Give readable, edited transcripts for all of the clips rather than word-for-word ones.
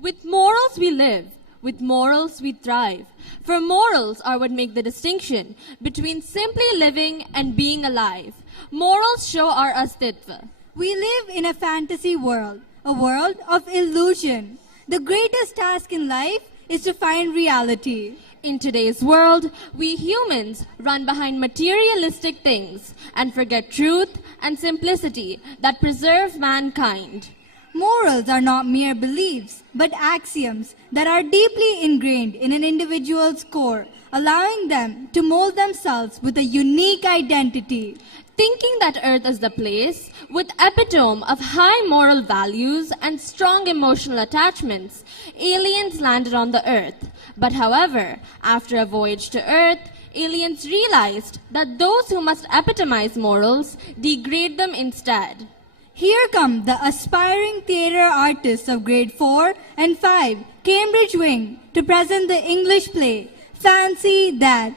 With morals we live, with morals we thrive. For morals are what make the distinction between simply living and being alive. Morals show our ASTITVA. We live in a fantasy world, a world of illusion. The greatest task in life is to find reality. In today's world, we humans run behind materialistic things and forget truth and simplicity that preserve mankind. Morals are not mere beliefs, but axioms that are deeply ingrained in an individual's core, allowing them to mold themselves with a unique identity. Thinking that Earth is the place with epitome of high moral values and strong emotional attachments, aliens landed on the Earth. But however, after a voyage to Earth, aliens realized that those who must epitomize morals degrade them instead. Here come the aspiring theatre artists of grade 4 and 5, Cambridge Wing, to present the English play, Fancy That.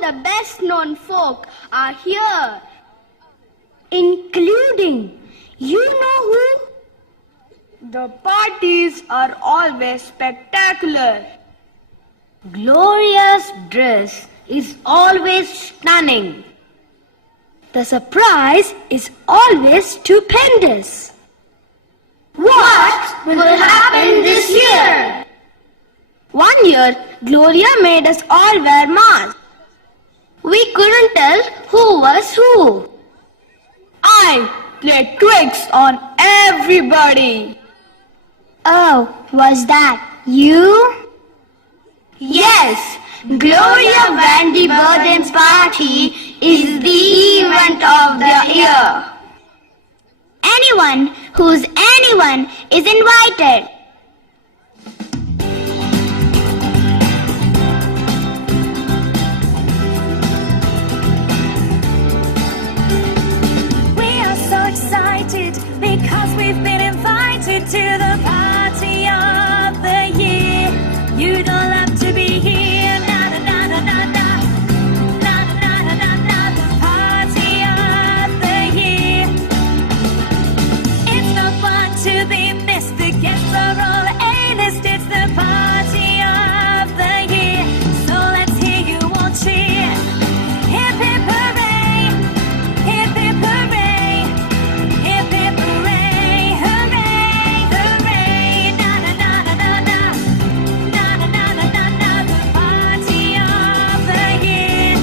The best known folk are here, including, you know who? The parties are always spectacular. Gloria's dress is always stunning. The surprise is always stupendous. What will happen this year? One year, Gloria made us all wear masks. We couldn't tell who was who. I played tricks on everybody. Oh, was that you? Yes, Gloria Vandy Burden's party is the event of the year. Anyone who's anyone is invited. Because we've been invited to the party of the year. You don't have to be here. Na na na na na na. Na na na na na. The party of the year. It's no fun to be missed. The guests are all A-list. It's the party of the year. So let's hear you all cheer. Hip hip hooray. Hip hip hooray. Hip hip hooray, hooray, hooray, na na na na na na, na na na na na na, the party of the year.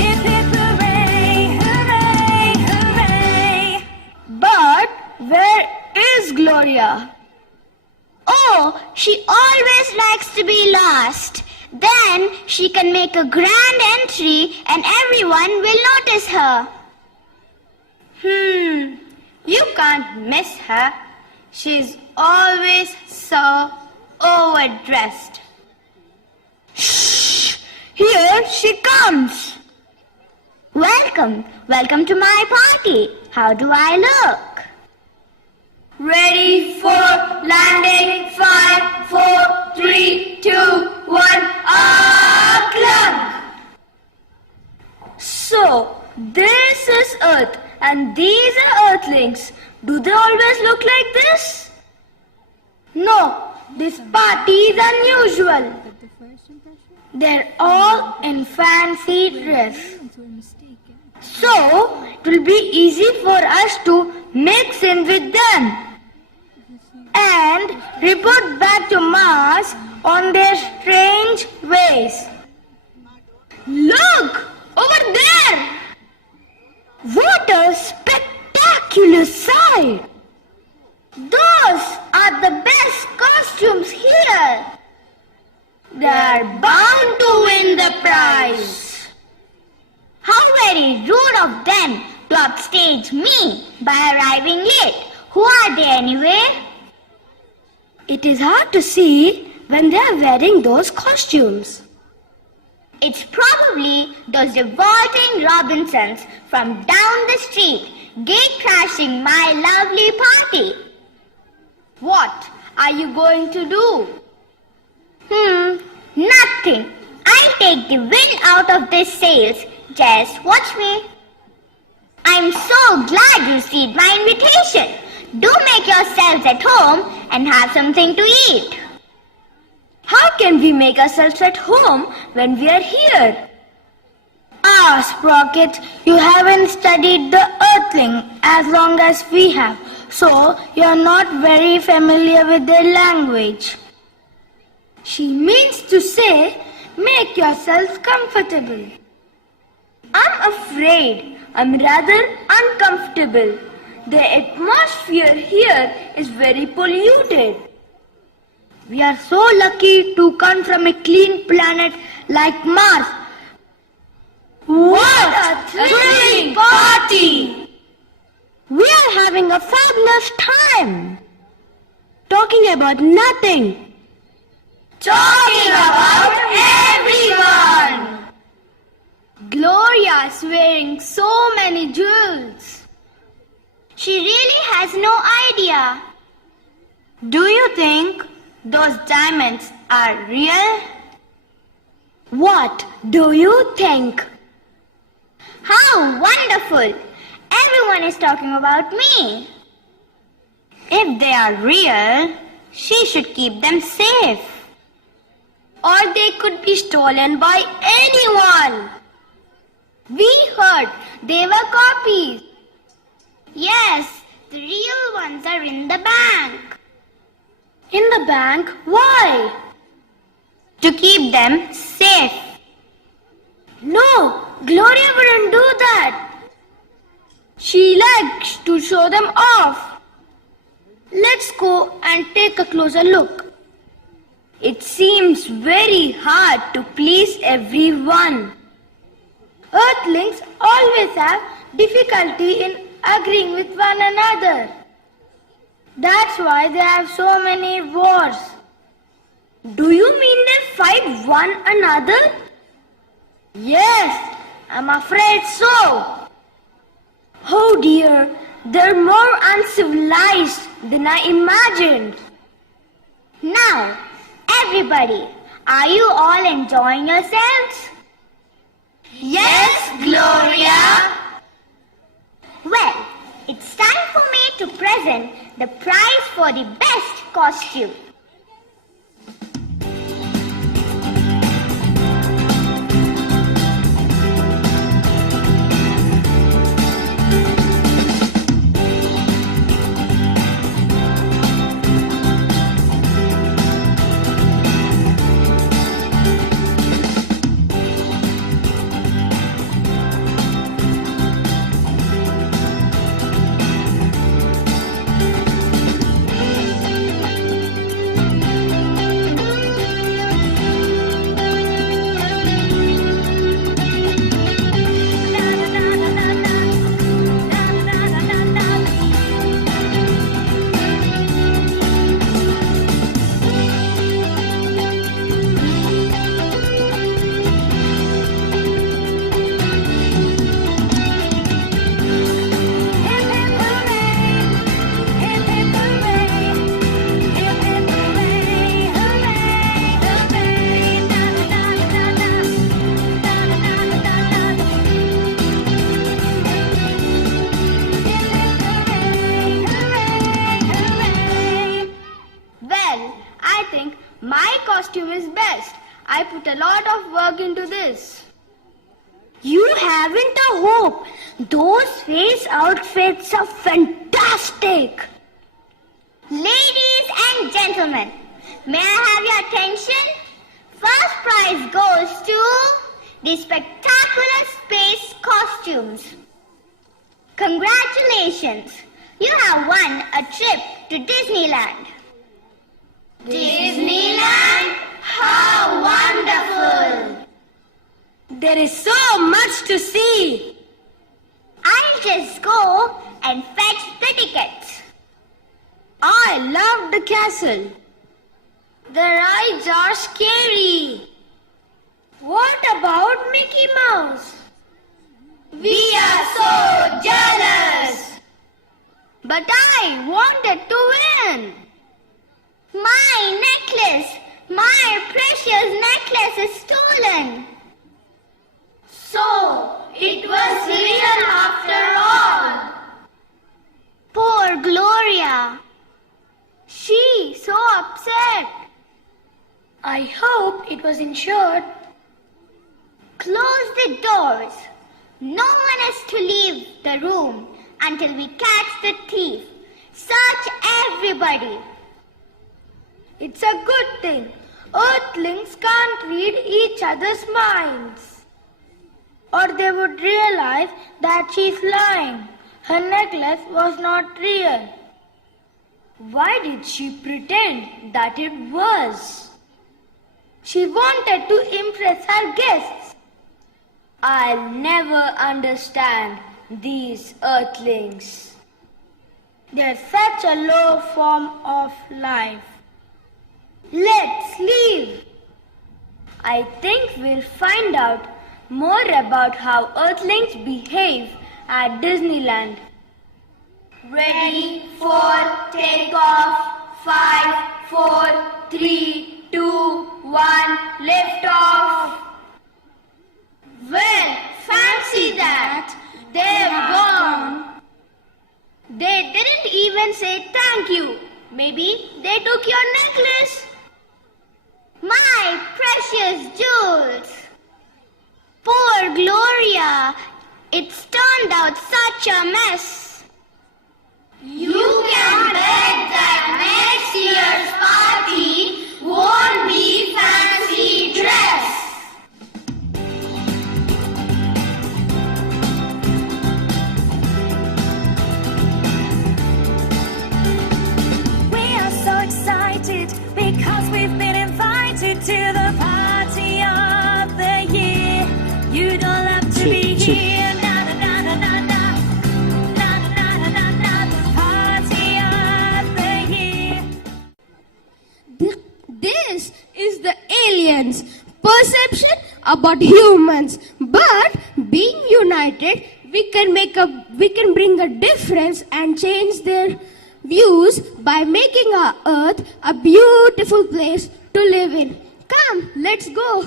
Hip hip hooray, hooray, hooray. But where is Gloria? Oh, she always likes to be last. Then she can make a grand entry and everyone will notice her. You can't miss her. She's always so overdressed. Shh! Here she comes. Welcome, welcome to my party. How do I look? Ready for landing. 5, 4, 3, 2, 1. Clunk! So, this is Earth. And these are Earthlings. Do they always look like this? No, this party is unusual. They're all in fancy dress. So, it will be easy for us to mix in with them, and report back to Mars on their strange ways. Look! Over there! What a spectacular sight! Those are the best costumes here. They are bound to win the prize. How very rude of them to upstage me by arriving late. Who are they anyway? It is hard to see when they are wearing those costumes. It's probably those revolting Robinsons from down the street, gate crashing my lovely party. What are you going to do? Nothing. I'll take the wind out of these sails. Just watch me. I'm so glad you received my invitation. Do make yourselves at home and have something to eat. How can we make ourselves at home when we are here? Sprocket, you haven't studied the Earthling as long as we have, so you are not very familiar with their language. She means to say, make yourself comfortable. I'm afraid I'm rather uncomfortable. The atmosphere here is very polluted. We are so lucky to come from a clean planet like Mars. What a thrilling party! We are having a fabulous time. Talking about nothing. Talking about everyone. Gloria is wearing so many jewels. She really has no idea. Do you think those diamonds are real? What do you think? How wonderful! Everyone is talking about me. If they are real, she should keep them safe. Or they could be stolen by anyone. We heard they were copies. Yes, the real ones are in the bank. In the bank? Why? To keep them safe. No, Gloria wouldn't do that. She likes to show them off. Let's go and take a closer look. It seems very hard to please everyone. Earthlings always have difficulty in agreeing with one another. That's why they have so many wars. Do you mean they fight one another? Yes, I'm afraid so. Oh dear, they're more uncivilized than I imagined. Now, everybody, are you all enjoying yourselves? Yes, Gloria. Well, it's time for me to present the prize for the best costume. I put a lot of work into this. You haven't a hope. Those face outfits are fantastic. Ladies and gentlemen, may I have your attention? First prize goes to the spectacular space costumes. Congratulations! You have won a trip to Disneyland. Disneyland? How wonderful! There is so much to see. I'll just go and fetch the tickets. I love the castle. The rides are scary. What about Mickey Mouse? We are so jealous! But I wanted to win. My necklace! My precious necklace is stolen! So, it was real after all. Poor Gloria. She's so upset. I hope it was insured. Close the doors. No one is to leave the room until we catch the thief. Search everybody. It's a good thing. Earthlings can't read each other's minds. Or they would realize that she's lying. Her necklace was not real. Why did she pretend that it was? She wanted to impress her guests. I'll never understand these earthlings. They're such a low form of life. Let's leave. I think we'll find out more about how earthlings behave at Disneyland. Ready for takeoff. 5, 4, 3, 2, 1, lift off. Well, fancy that. They've gone. They didn't even say thank you. Maybe they took your necklace. My precious jewels. Poor Gloria. It's turned out such a mess. You can bet that next year's party won't be fancy dress. We are so excited because we've been invited to the party of the year. You don't have to be here. Na na na na na na. Na na na na na. The party of the year. This is the aliens' perception about humans. But being united, we can bring a difference and change their views by making our earth a beautiful place to live in. Come, let's go.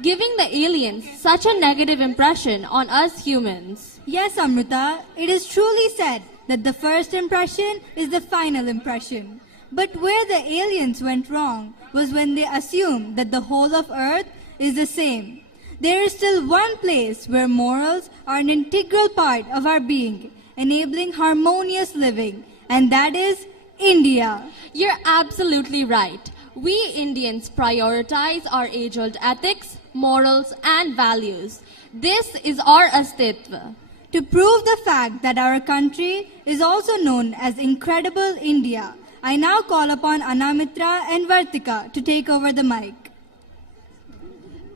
Giving the aliens such a negative impression on us humans. Yes, Amrita, it is truly said that the first impression is the final impression. But where the aliens went wrong was when they assumed that the whole of Earth is the same. There is still one place where morals are an integral part of our being, enabling harmonious living, and that is India. You're absolutely right. We Indians prioritize our age-old ethics, morals, and values. This is our ASTITVA. To prove the fact that our country is also known as Incredible India, I now call upon Anamitra and Vartika to take over the mic.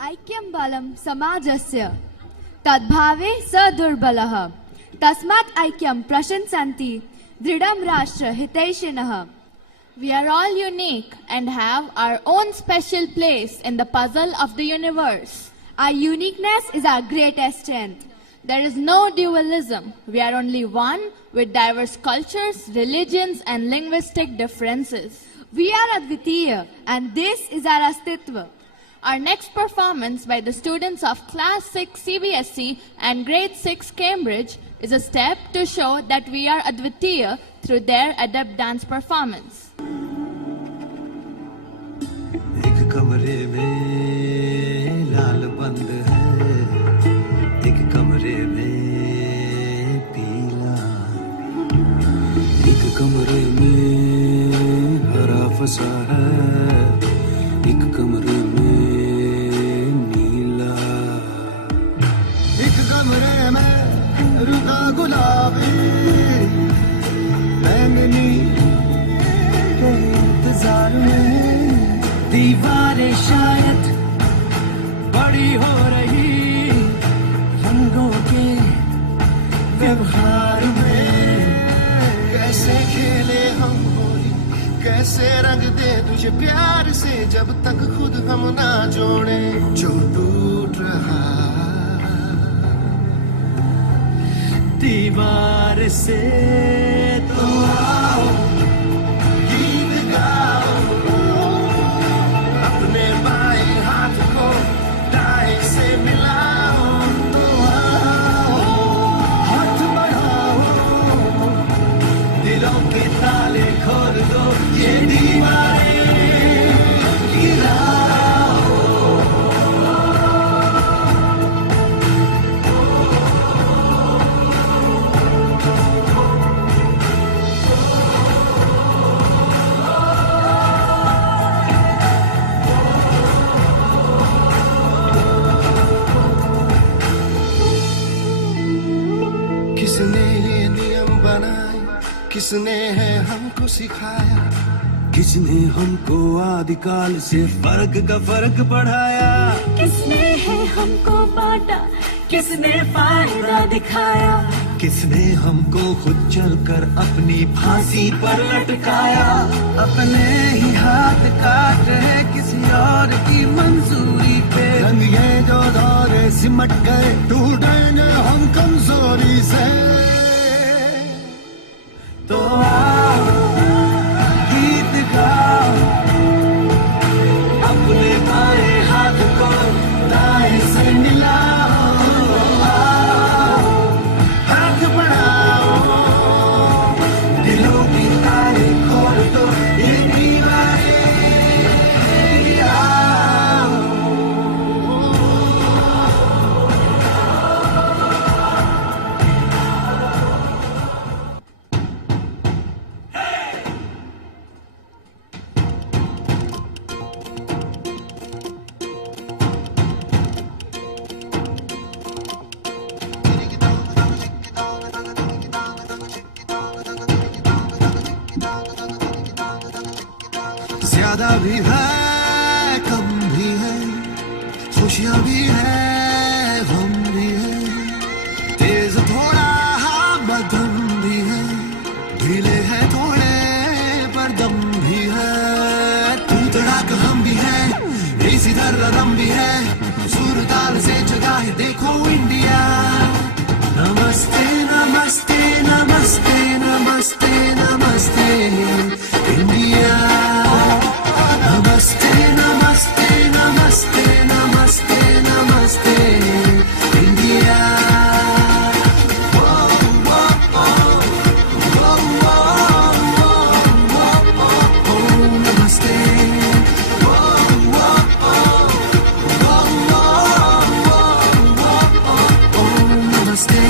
ऐक्यं बलं समाजस्य तद्भावे सदुर्बलः तस्मात् ऐक्यं प्रशंसन्ति दृढं राष्ट्र हितैषिणः. We are all unique and have our own special place in the puzzle of the universe. Our uniqueness is our greatest strength. There is no dualism. We are only one with diverse cultures, religions, and linguistic differences. We are Advitiya, and this is our Astitva. Our next performance by the students of Class 6 CBSE and Grade 6 Cambridge is a step to show that we are Advitiya through their adept dance performance. एक कमरे में लाल बंद है, एक कमरे में बसा है एक कमरे में नीला, एक कमरे में रुका गुलाबी बैंगनी के इंतजार में, दीवारें शायद बड़ी हो रही रंगों के व्यवहार में। कैसे खेले हम होली, कैसे रंग दे तुझे प्यार से, जब तक खुद हम ना जोड़े जो टूट रहा दीवार से। तो आओ गीत गाओ, अपने बाएं हाथ को दाएं से मिलाओ। तो आओ हाथ बढ़ाओ, दिलों के ताले खोल दो, ये दीवारें गिराओ। किसने ये नियम बनाए, किसने है हमको सिखाया, किसने हमको आदिकाल से फर्क का फर्क पढ़ाया। किसने है हमको बांटा, किसने फायदा दिखाया, किसने हमको खुद चलकर अपनी फांसी पर लटकाया। अपने ही हाथ काट रहे किसी और की मंजूरी पे, रंग ये जो दौरे सिमट गए, टूट गए हम कमजोरी से। तो आओ गीत गाओ, अपने बाएं हाथ को दाएं से मिलाओ। हाथ बढ़ाओ, दिलों की तारे खोल दो, ये दीवारें गिराओ। ज्यादा भी है कम भी है, खुशियाँ भी है गम भी है, तेज थोड़ा मध्यम भी है, ढीले है थोड़े पर दम भी है। तू तड़ाक हम भी है, इसी तरह रम भी है, सुर ताल से जगा है देखो इंडिया। नमस्ते नमस्ते नमस्ते नमस्ते नमस्ते इंडिया। नमस्ते नमस्ते नमस्ते नमस्ते नमस्ते इंडिया। नमस्ते नमस्ते।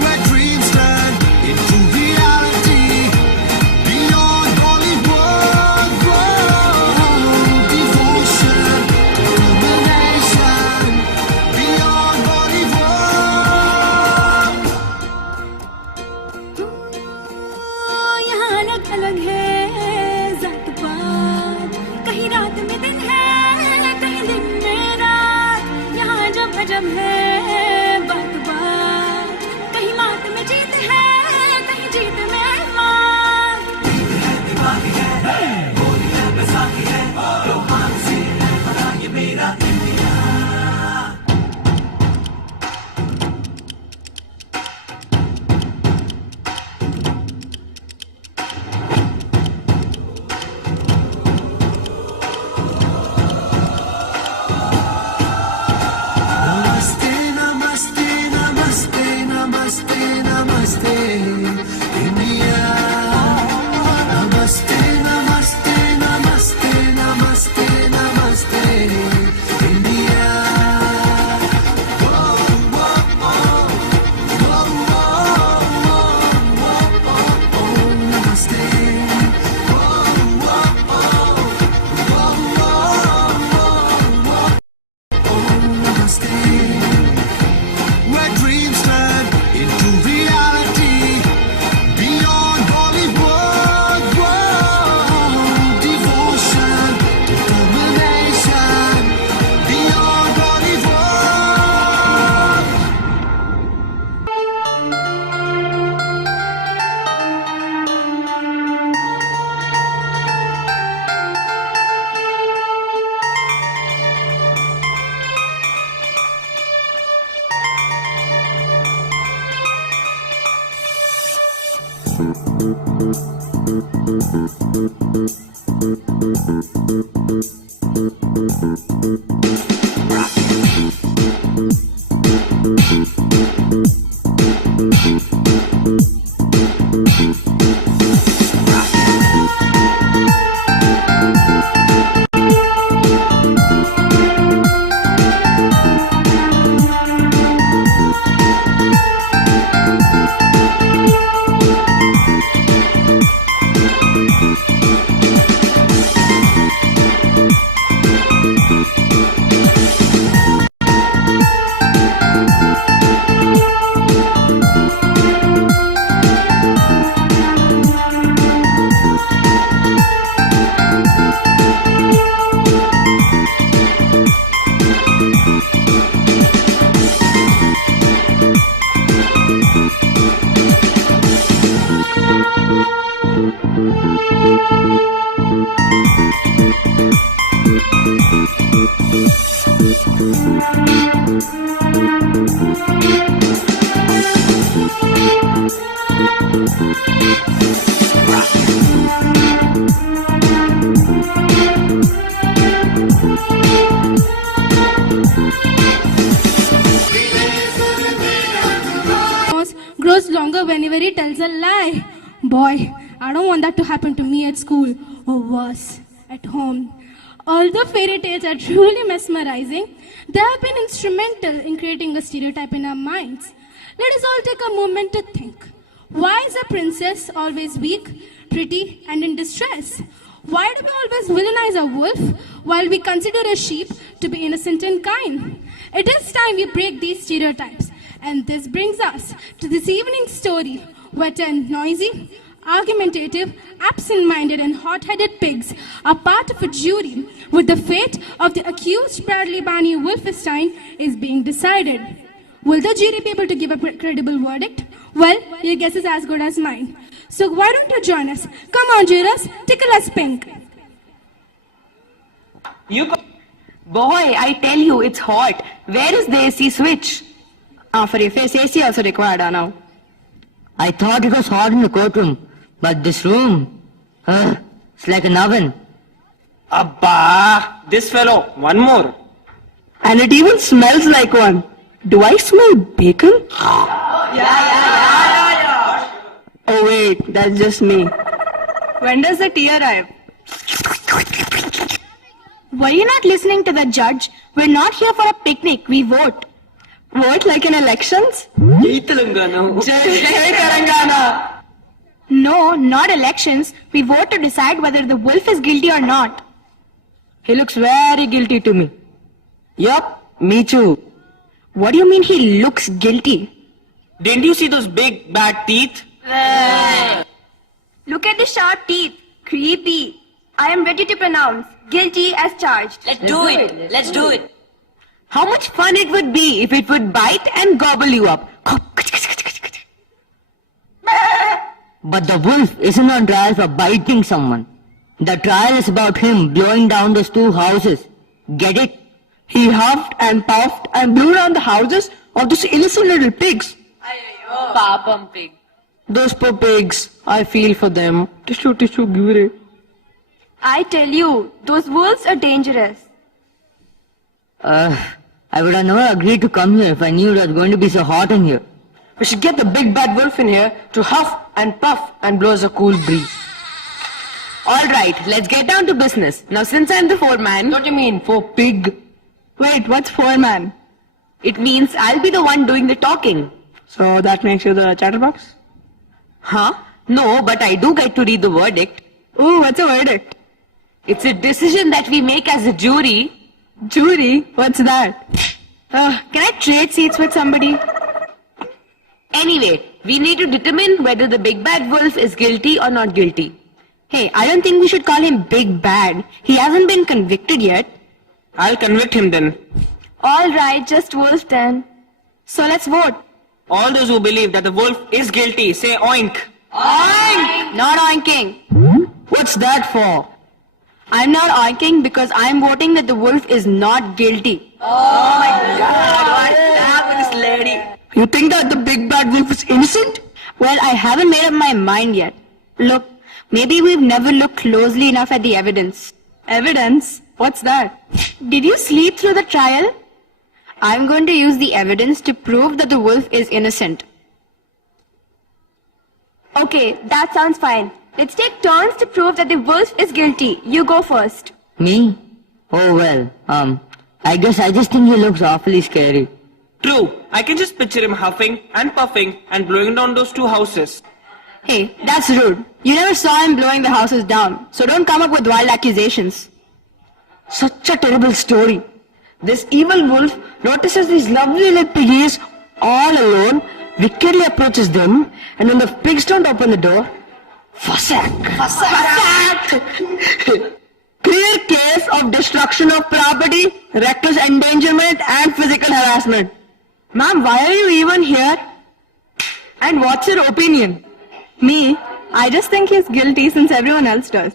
Where dreams turn into reality, beyond Hollywood, devotion, determination, beyond Hollywood. यहाँ अलग अलग है जात पात, कहीं रात में दिन है, कहीं दिन में रात। यहाँ जब अजब है बात बात, कहीं मात में जीत है, कहीं जीत में मात। Namaste Grows longer whenever he tells a lie. Boy, I don't want that to happen to me at school, or worse, at home. Although fairy tales are truly mesmerizing, they have been instrumental in creating a stereotype in our minds. Let us all take a moment to think. Why is a princess always weak, pretty, and in distress? Why do we always villainize a wolf while we consider a sheep to be innocent and kind? It is time we break these stereotypes. And this brings us to this evening's story, where 10 noisy, argumentative, absent-minded and hot-headed pigs are part of a jury with the fate of the accused Bradley Barney Wolfenstein is being decided. Will the jury be able to give a credible verdict? Well, your guess is as good as mine. So why don't you join us? Come on, jurors, tickle us pink. Boy, I tell you, it's hot. Where is the AC switch? For your face, AC also required now. I thought it was hot in the courtroom, but this room, it's like an oven. Abba, this fellow, one more. And it even smells like one. Do I smell bacon? Oh wait, that's just me. When does the tea arrive? Were you not listening to the judge? We're not here for a picnic, we vote. Vote like in elections? Jai Telangana. Jai Telangana. No, not elections. We vote to decide whether the wolf is guilty or not. He looks very guilty to me. Yup, me too. What do you mean he looks guilty? Didn't you see those big bad teeth? Look at the sharp teeth. Creepy. I am ready to pronounce guilty as charged. Let's do it. Let's do it. How much fun it would be if it would bite and gobble you up. But the wolf isn't on trial for biting someone. The trial is about him blowing down those 2 houses. Get it? He huffed and puffed and blew down the houses of those innocent little pigs. Papam pig. Those poor pigs, I feel for them. Tissue, give it. I tell you, those wolves are dangerous. I would have never agreed to come here if I knew it was going to be so hot in here. We should get the big bad wolf in here to huff and puff and blow us a cool breeze. Alright, let's get down to business. Now since I'm the foreman... What do you mean, for pig? Wait, what's foreman? It means I'll be the one doing the talking. So that makes you the chatterbox? Huh? No, but I do get to read the verdict. Oh, what's a verdict? It's a decision that we make as a jury. Jury? What's that? Can I trade seats with somebody? Anyway, we need to determine whether the big bad wolf is guilty or not guilty. Hey, I don't think we should call him big bad. He hasn't been convicted yet. I'll convict him then. Alright, just wolf then. So let's vote. All those who believe that the wolf is guilty, say oink. Oink! Not oinking. What's that for? I'm not oinking because I'm voting that the wolf is not guilty. Oh my God, what's up with this lady? You think that the big bad wolf is innocent? Well, I haven't made up my mind yet. Look, maybe we've never looked closely enough at the evidence. Evidence? What's that? Did you sleep through the trial? I'm going to use the evidence to prove that the wolf is innocent. Okay, that sounds fine. Let's take turns to prove that the wolf is guilty. You go first. Me? Oh well, I guess I just think he looks awfully scary. True. I can just picture him huffing and puffing and blowing down those two houses. Hey, that's rude. You never saw him blowing the houses down, so don't come up with wild accusations. Such a terrible story. This evil wolf notices these lovely little piggies all alone, wickedly approaches them, and when the pigs don't open the door, Fussack! Clear case of destruction of property, reckless endangerment and physical harassment. Ma'am, why are you even here? And what's your opinion? Me? I just think he's guilty since everyone else does.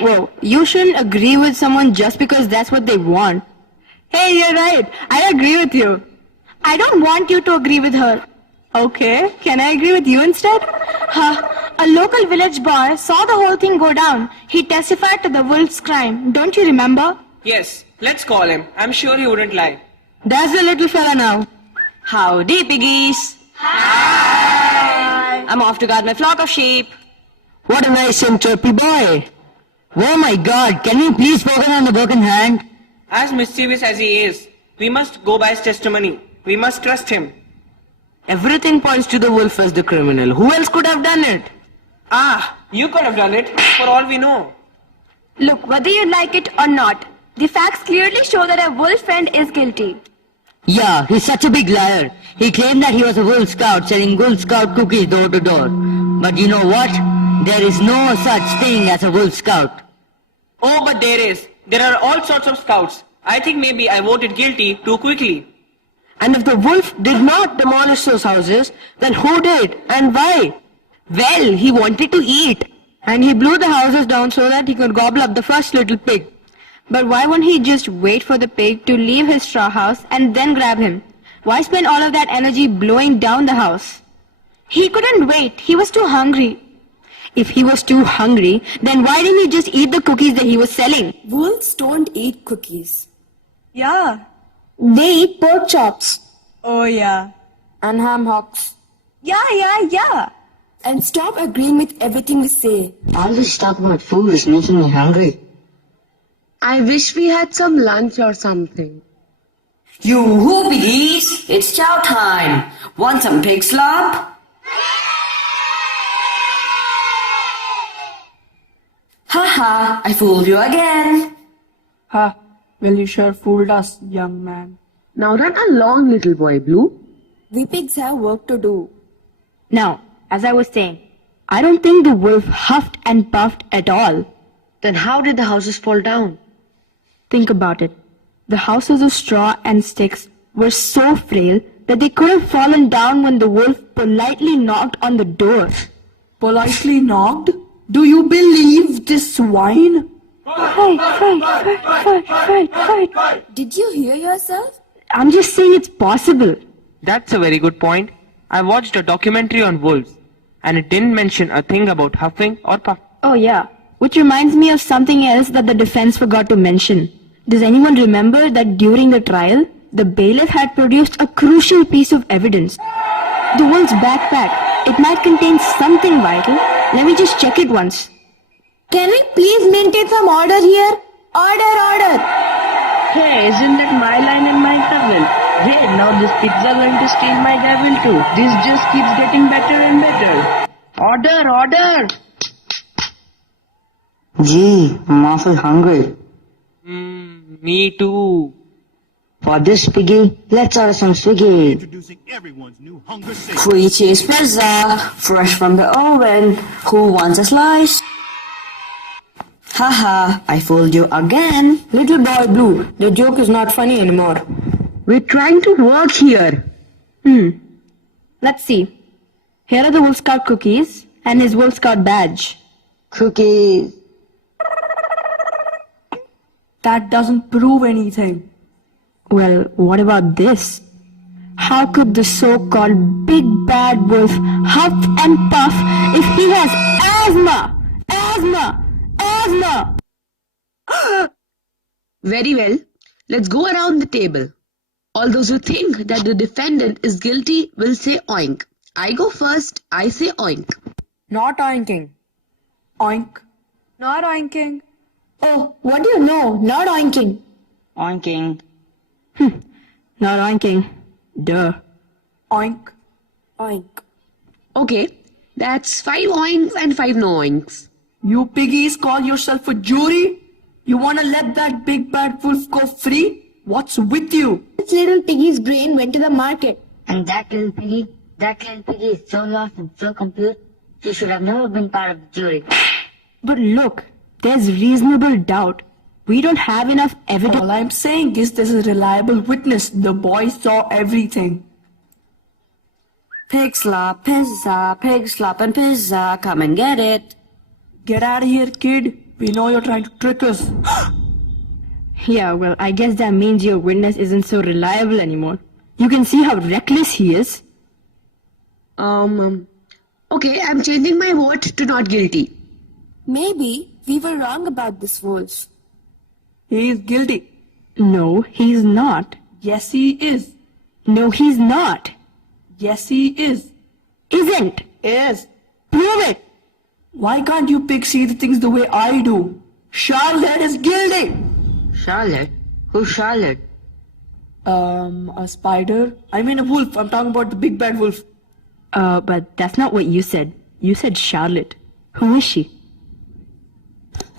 Whoa, you shouldn't agree with someone just because that's what they want. Hey, you're right. I agree with you. I don't want you to agree with her. Okay, can I agree with you instead? A local village boy saw the whole thing go down. He testified to the wolf's crime. Don't you remember? Yes, let's call him. I'm sure he wouldn't lie. That's the little fella now. Howdy, piggies. Hi. I'm off to guard my flock of sheep. What a nice and chirpy boy. Oh my God, can we please focus on the broken hand? As mischievous as he is, we must go by his testimony. We must trust him. Everything points to the wolf as the criminal. Who else could have done it? Ah, you could have done it, for all we know. Look, whether you like it or not, the facts clearly show that a wolf friend is guilty. Yeah, he's such a big liar. He claimed that he was a Wolf Scout selling Wolf Scout cookies door to door. But you know what? There is no such thing as a Wolf Scout. Oh, but there is. There are all sorts of scouts. I think maybe I voted guilty too quickly. And if the wolf did not demolish those houses, then who did and why? Well, he wanted to eat. And he blew the houses down so that he could gobble up the first little pig. But why won't he just wait for the pig to leave his straw house and then grab him? Why spend all of that energy blowing down the house? He couldn't wait. He was too hungry. If he was too hungry, then why didn't he just eat the cookies that he was selling? Wolves don't eat cookies. Yeah. They eat pork chops. Oh yeah. And ham hocks. Yeah. And stop agreeing with everything we say. All this talk about food is making me hungry. I wish we had some lunch or something. You whoopies! It's chow time! Want some pig slop? Haha, I fooled you again. Ha, well you sure fooled us, young man. Now run along, little boy Blue. We pigs have work to do. Now, as I was saying, I don't think the wolf huffed and puffed at all. Then how did the houses fall down? Think about it. The houses of straw and sticks were so frail that they could have fallen down when the wolf politely knocked on the door. Politely knocked? Do you believe this swine? Fight. Did you hear yourself? I'm just saying it's possible. That's a very good point. I watched a documentary on wolves, and it didn't mention a thing about huffing or puffing. Oh yeah, which reminds me of something else that the defense forgot to mention. Does anyone remember that during the trial, the bailiff had produced a crucial piece of evidence? The wolf's backpack. It might contain something vital. Let me just check it once. Can we please maintain some order here? Order! Hey, isn't that my line and my gavel? Great, now these pigs are going to steal my gavel too. This just keeps getting better and better. Order! Gee, I'm awful hungry. Me too. For this piggy, let's order some swiggy. Introducing everyone's new hunger signal. Free cheese pizza, fresh from the oven. Who wants a slice? Haha, I fooled you again. Little boy Blue, the joke is not funny anymore. We're trying to work here. Let's see. Here are the Wolf Scout cookies and his Wolf Scout badge. Cookies. That doesn't prove anything. Well, what about this? How could the so-called big bad wolf huff and puff if he has Asthma! Asthma! Asthma! Very well. Let's go around the table. All those who think that the defendant is guilty will say oink. I go first. I say oink. Not oinking. Oink. Not oinking. Oh, what do you know? Not oinking. Oinking. Not oinking. Duh. Oink. Oink. Okay, that's 5 oinks and 5 no oinks. You piggies call yourself a jury? You wanna let that big bad wolf go free? What's with you? This little piggy's brain went to the market. And that little piggy is so lost and so confused, she should have never been part of the jury. But look, there's reasonable doubt. We don't have enough evidence. All I'm saying is there's a reliable witness. The boy saw everything. Pig slop, pizza, pig slop and pizza. Come and get it. Get out of here, kid. We know you're trying to trick us. Yeah, well, I guess that means your witness isn't so reliable anymore. You can see how reckless he is. Okay, I'm changing my vote to not guilty. Maybe we were wrong about this wolf. He is guilty. No, he's not. Yes, he is. No, he's not. Yes, he is. Isn't. Is. Prove it. Why can't you pigs see the things the way I do? Charlotte is guilty. Charlotte? Who's Charlotte? A spider? I mean a wolf. I'm talking about the big bad wolf. But that's not what you said. You said Charlotte. Who is she?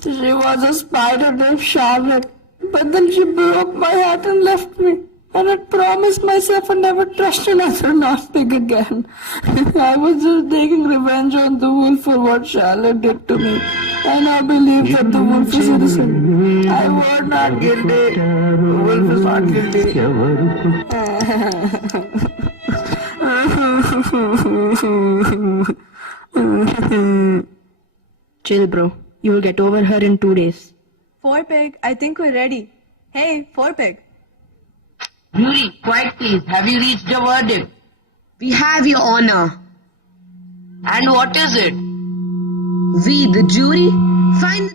She was a spider named Charlotte. But then she broke my heart and left me. And I promised myself I'd never trust another not pig again. I was just taking revenge on the wolf for what Charlotte did to me. And I believe that the wolf is innocent. I was not guilty. The wolf is not guilty. Chill, bro. You will get over her in 2 days. 4-pig, I think we're ready. Hey, 4-pig. Jury, quiet please. Have you reached a verdict? We have, Your Honor. And what is it? We, the jury, find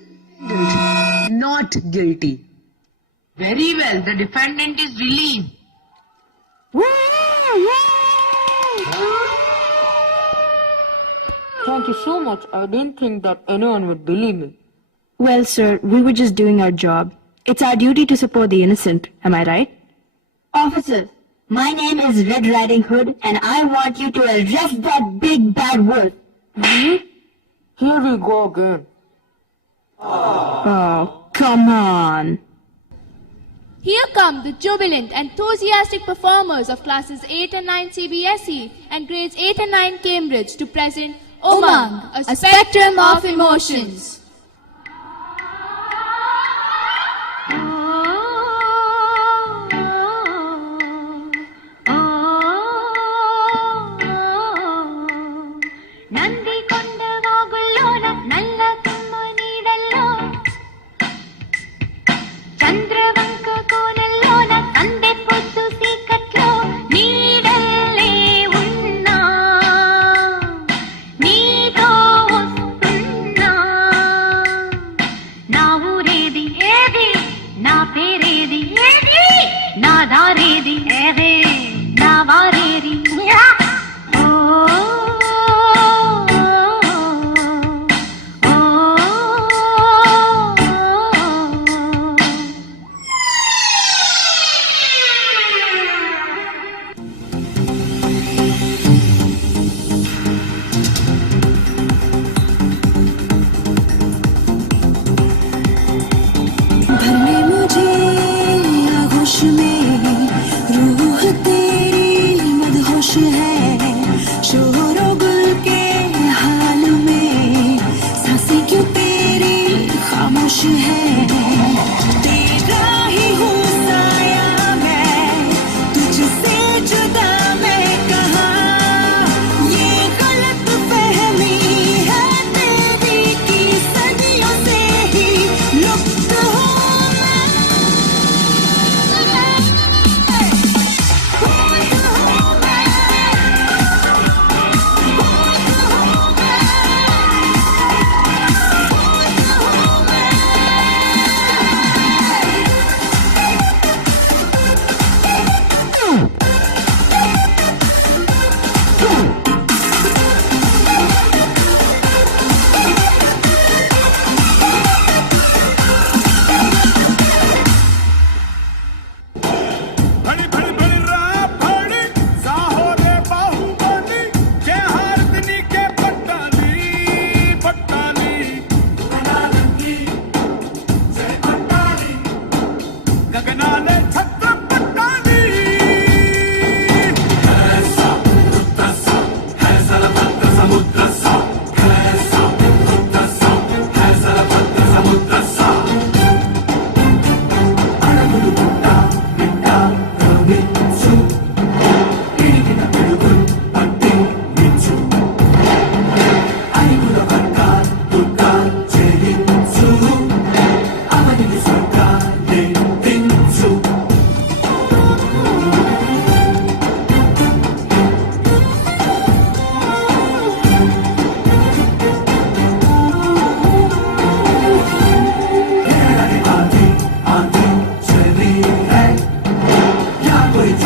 the defendant not guilty. Very well. The defendant is released. Thank you so much. I didn't think that anyone would believe me. Well, sir, we were just doing our job. It's our duty to support the innocent. Am I right? Officers, my name is Red Riding Hood and I want you to arrest that big bad wolf. Me? Here we go again. Oh, come on. Here come the jubilant, enthusiastic performers of classes 8 and 9 CBSE and grades 8 and 9 Cambridge to present Umang, A spectrum of emotions.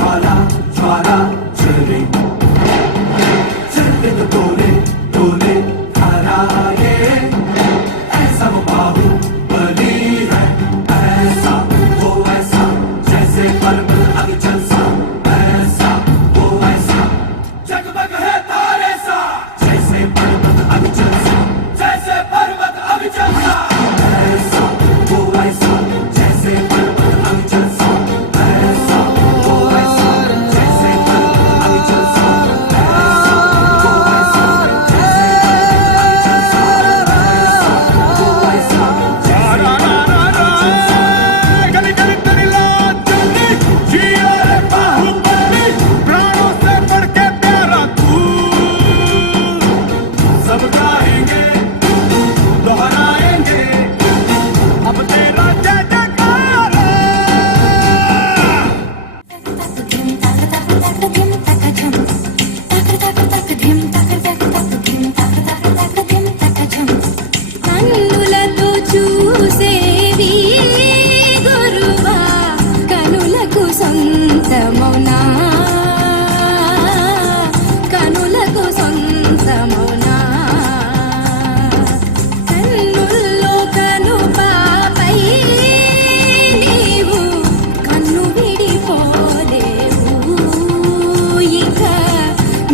ज्वाला ज्वाला चले चलते तो डोले डोले हराए ऐसा वो बाहुबली है ऐसा वो ऐसा जैसे पर्वत अग जलसा ऐसा वो ऐसा जगमग है तारे सा जैसे पर्वत अग जलसा जैसे पर्वत अग जलसा ऐसा वो ऐसा जैसे पर्वत अग जलसा ऐसा वो ऐसा जैसे पर्वत अग जलसा ऐसा वो ऐसा जैसे पर्वत अग जलसा ऐसा वो ऐसा गली गली तेरी लाज चलती जिया रे बाहुबली प्राणों से बढ़ के प्यारा तू सब गाएंगे दोहराएंगे अब तेरा जय जयकार కన్నులతో చూసేది గురువా కనులకు సొంతమౌనా కనులకు సొంతమౌనా కన్నుల్లో కను పాపై నీవు కన్ను విడిపోలేవు ఇక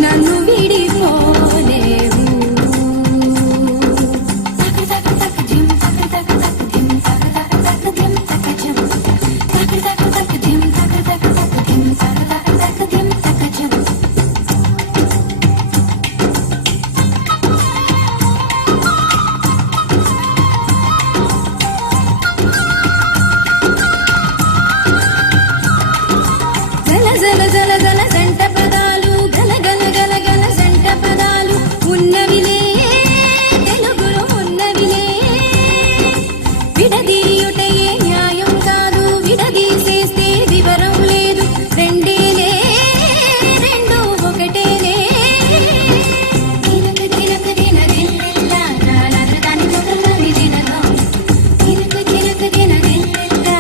నన్ను విడిపోలేవు జల జల జల జల జంట పదాలు గల గల గల గల జంట పదాలు ఉన్నవిలే తెలుగులో ఉన్నవిలే విడదీయుటయే న్యాయం కాదు విడదీసేస్తే వివరం లేదు రెండేలే రెండు ఒకటేలే తినక తినక తినదిల్లా నాన్న దాని మొదలని తినగా తినక తినక తినదిల్లా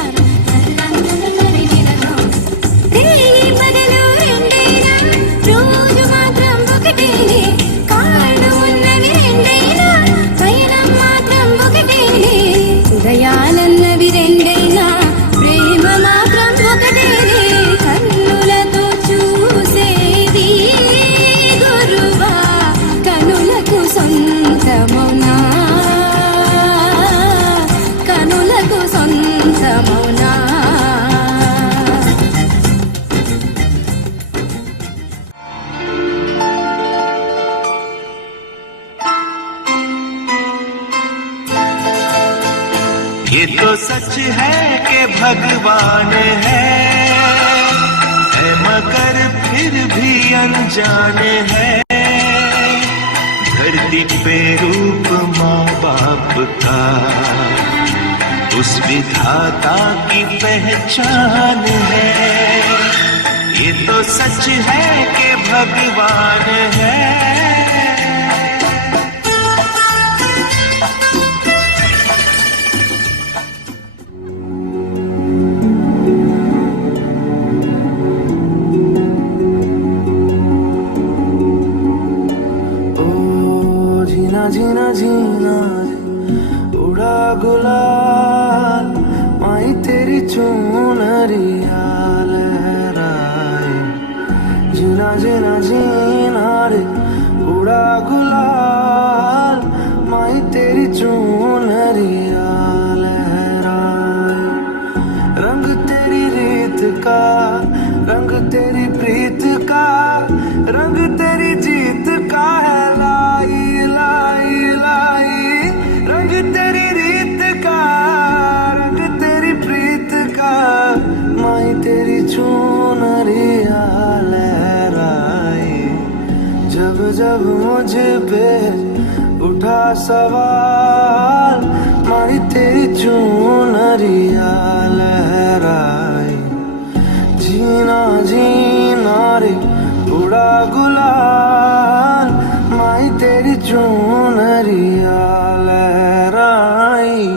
నాన్న మొదలని తినగా రేయి పగలు రెండైనా రోజు మాత్రం ఒకటేలే కాళ్ళు ఉన్నవి రెండైనా పయనం మాత్రం ఒకటేలే ఉదయాలన్నవి రెండైనా ప్రేమ మాత్రం ఒకటేలే కన్నులతో చూసేది గురువా కనులకు సొంతమౌనా కనులకు సొంతమౌనా ये तो सच है कि भगवान है मगर फिर भी अनजान है धरती पे रूप माँ बाप का उस विधाता की पहचान है ये तो सच है कि भगवान है जीना जीना जीना उड़ा गुलाल माई तेरी चुनरिया लहराए जीना जीना जीना रे उड़ा गुलाल माई तेरी चुनरिया लहराए रंग तेरी रीत का रंग तेरी प्रीत का रंग तेरी जीत का है लाई लाई लाई रंग तेरी रीत का रंग तेरी प्रीत का माई तेरी चुनरिया लहराए जब जब मुझ पे उठा सवाल माई तेरी चुनरिया लहराए जीना जीना रे उड़ा गुलाल माई तेरी चुनरिया लहराई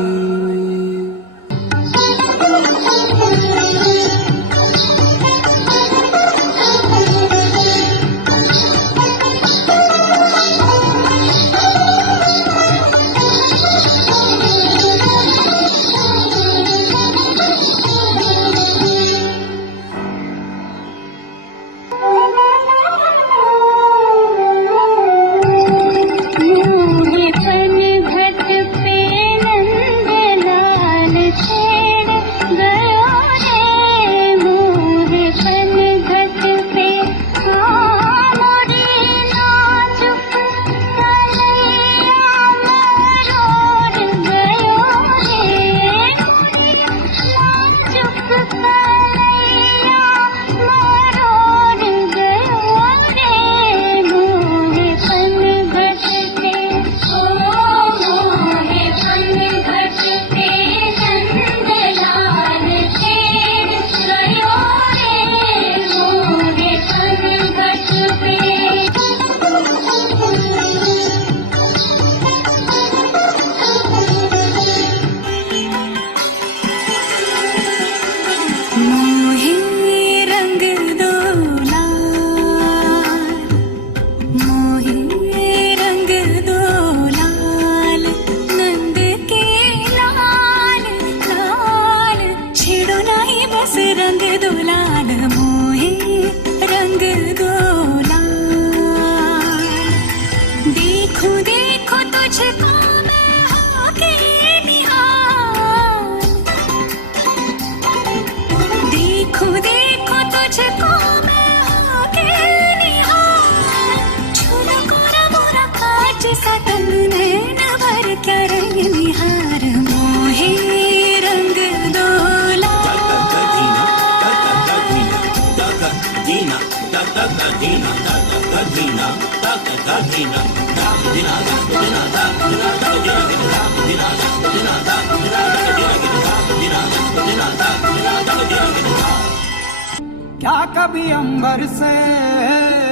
क्या कभी अंबर से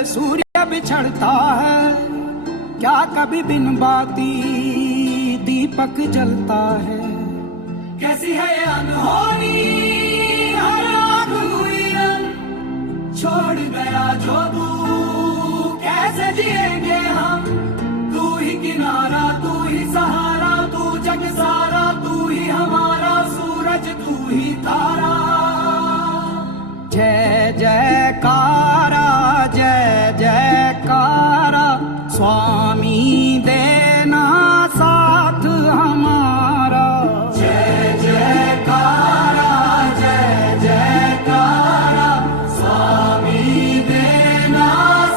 सूर्य बिछड़ता है, क्या कभी बिन बाती दीपक जलता है। कैसी है ये अनहोनी हर आँख हुई रंग, छोड़ गया जो तू कैसे जिएंगे हम। तू ही किनारा, तू ही सहारा, तू जग सारा, तू ही हमारा सूरज, तू ही तारा। जय जयकारा, जय जयकारा, स्वामी देना साथ हमारा। जय जयकारा, जय जयकारा, स्वामी देना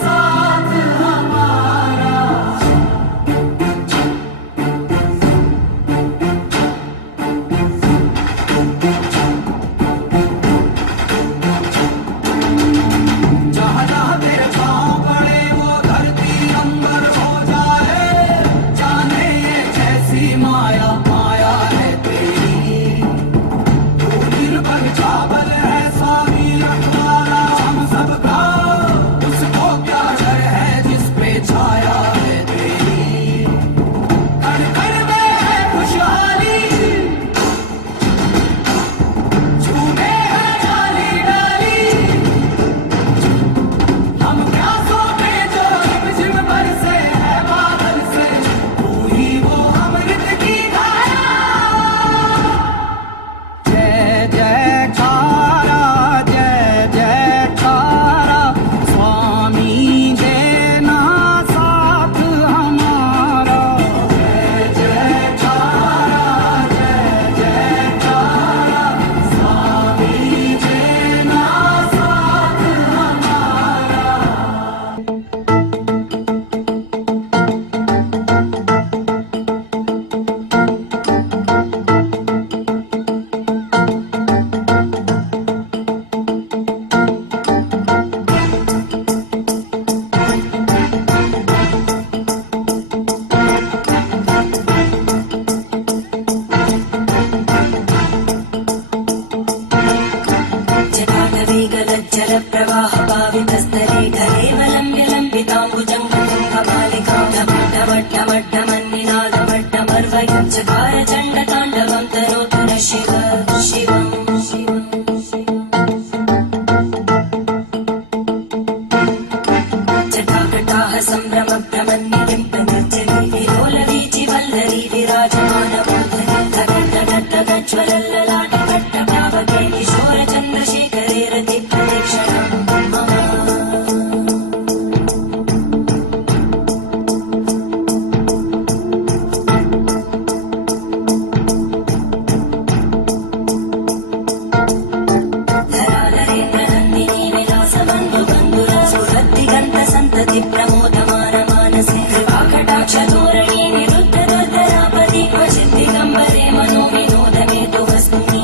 साथ हमारा। जहाँ जहाँ तेरे पाँव पड़े वो धरती अंबर हो जाए, जाने ये कैसी माया माया है तेरी। तू निर्बल चावल है स्वामी रखवाला हम सबका, उसको क्या डर है जिस पे छाया है तेरी। कण कण में है खुशहाली, झूमे है डाली डाली। हम प्यासों पे जो झिम बरसे है बादल से, तू ही वो अमृत की धारा। जय जयकारा, जय जयकारा, स्वामी देना साथ हमारा। जय जयकारा, जय जयकारा, स्वामी देना साथ हमारा। जटाटवीगलज्जलप्रवाहपावितस्तरे कलेवलम्ब्य लम्बिताम्बुजङ्गतुङ्गमालिकां डमड्डमड्डमड्डमन्निनादमड्डमर्वयुञ्चकार चण्डताण्डवं तनोतु नः शिव शिवम् जटाकटाः सम्भ्रमभ्रमन्निलिम्पनिर्जरी विलोलवीचिवल्लरी विराजमानमूर्धनि धगद्धगज्ज्वलल्ललाटकट्टभावके किशोरचन्द्रशेखरे रतिप्रदक्षिणम् मम। धराधरेन्द्रनन्दिनी विलासबन्धुबन्धुरा सुहृद्दिगन्तसन्तति प्रमोदमानमानसे कृपाकटाक्षधोरणी निरुद्धदर्दरापदि क्वचिद्दिगम्बरे मनोविनोदमेतु वस्तुनि।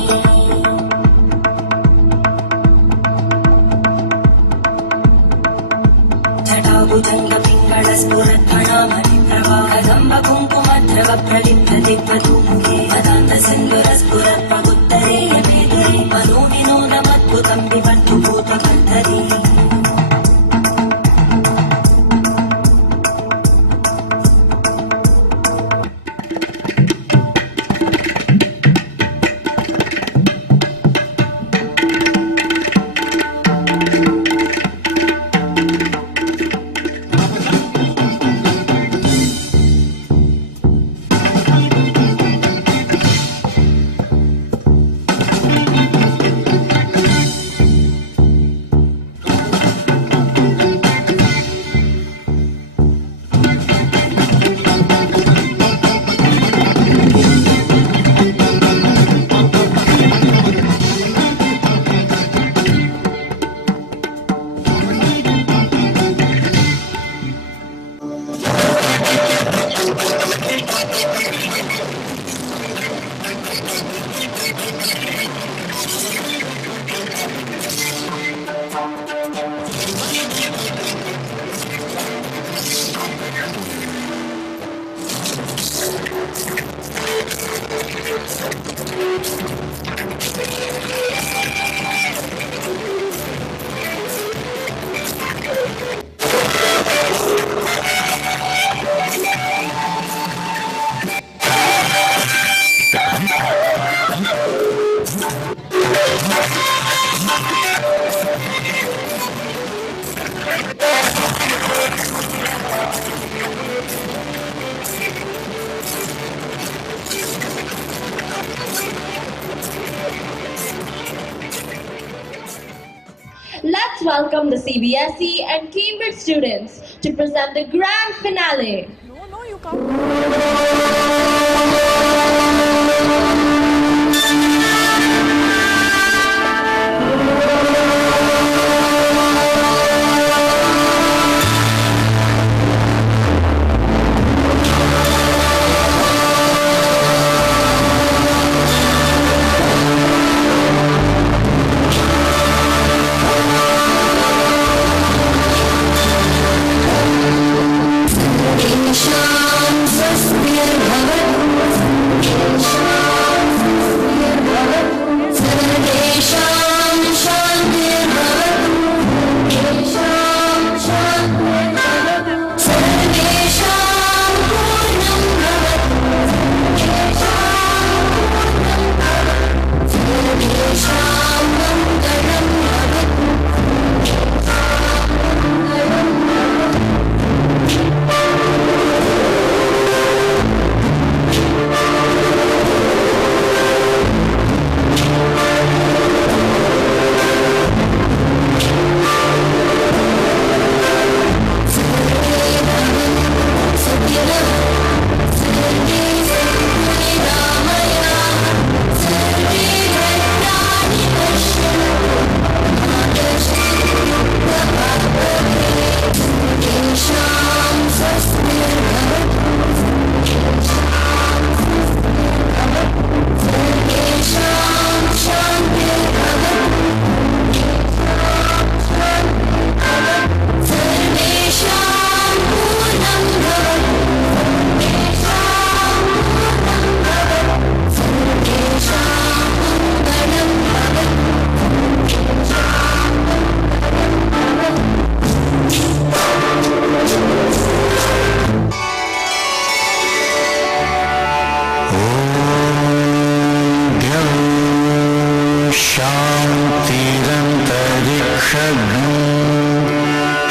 जटाभुजङ्गपिङ्गळस्फुरद्भणामणिप्रवाहदम्बकुङ्कुमद्रवप्रलिप्तदिग्वधूमुखे पदान्तसिन्धुरस्फुरत्वगुत्तरे यमेदुरे मनोविनोदमद्भुतं विबद्धु भूतकर्धरी। Let's welcome the CBSE and Cambridge students to present the grand finale. No, you can't.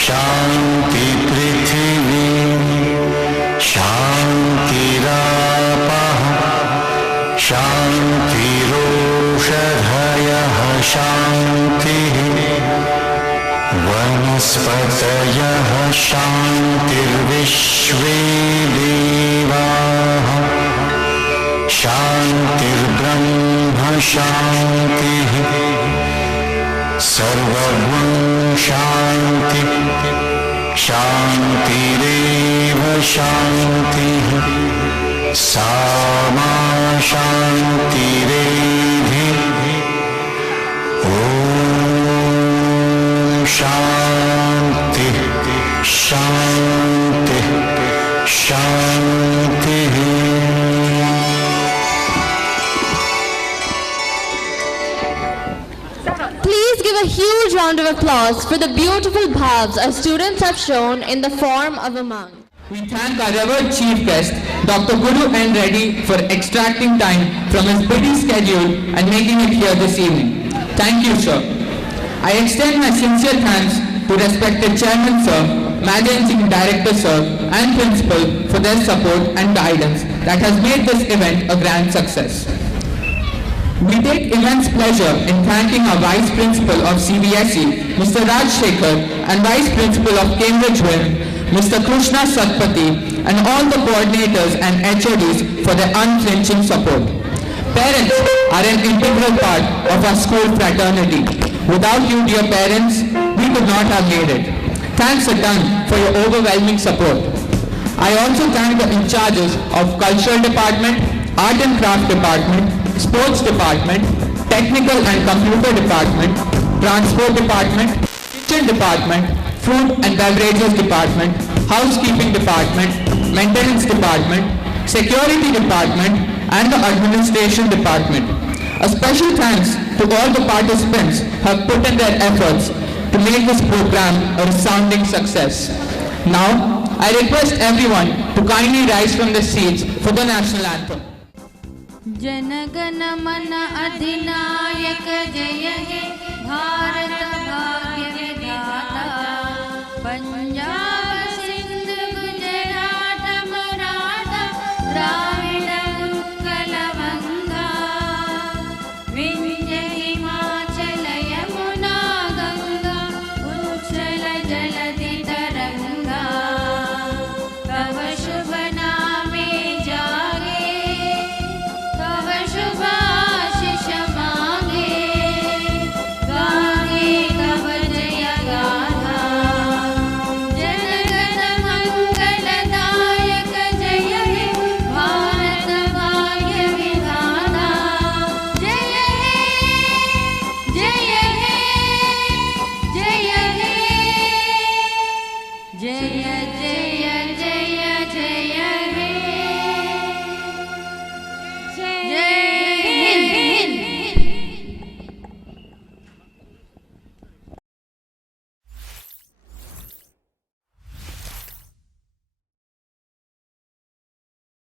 शांति पृथिवी शांतिरापः शांतिरोषधयः शान्तिः वनस्पतयः शान्तिर्विश्वे देवाः शान्तिर्ब्रह्म शान्तिः सर्वगुण शांति शांतिरेव शांतिः सामा शांतिरेधि ॐ शांति शांति शांतिः. Please give a huge round of applause for the beautiful bhavs our students have shown in the form of a monk. We thank our revered chief guest, Dr. Guru N. Reddy, for extracting time from his busy schedule and making it here this evening. Thank you, sir. I extend my sincere thanks to respected Chairman, sir, Managing Director, sir, and Principal for their support and guidance that has made this event a grand success. We take immense pleasure in thanking our Vice Principal of CBSE, Mr. Raj Shekhar, and Vice Principal of Cambridge WIM, Mr. Krishna Satpathy, and all the coordinators and HODs for their unflinching support. Parents are an integral part of our school fraternity. Without you, dear parents, we could not have made it. Thanks a ton for your overwhelming support. I also thank the in charges of Cultural Department, Art and Craft Department, Sports Department, Technical and Computer Department, Transport Department, Kitchen Department, Food and Beverages Department, Housekeeping Department, Maintenance Department, Security Department, and the Administration Department. A special thanks to all the participants who have put in their efforts to make this program a resounding success. Now, I request everyone to kindly rise from their seats for the national anthem. जनगण मन अधिनायक जय हे भारत भाग्य विधाता पंजाब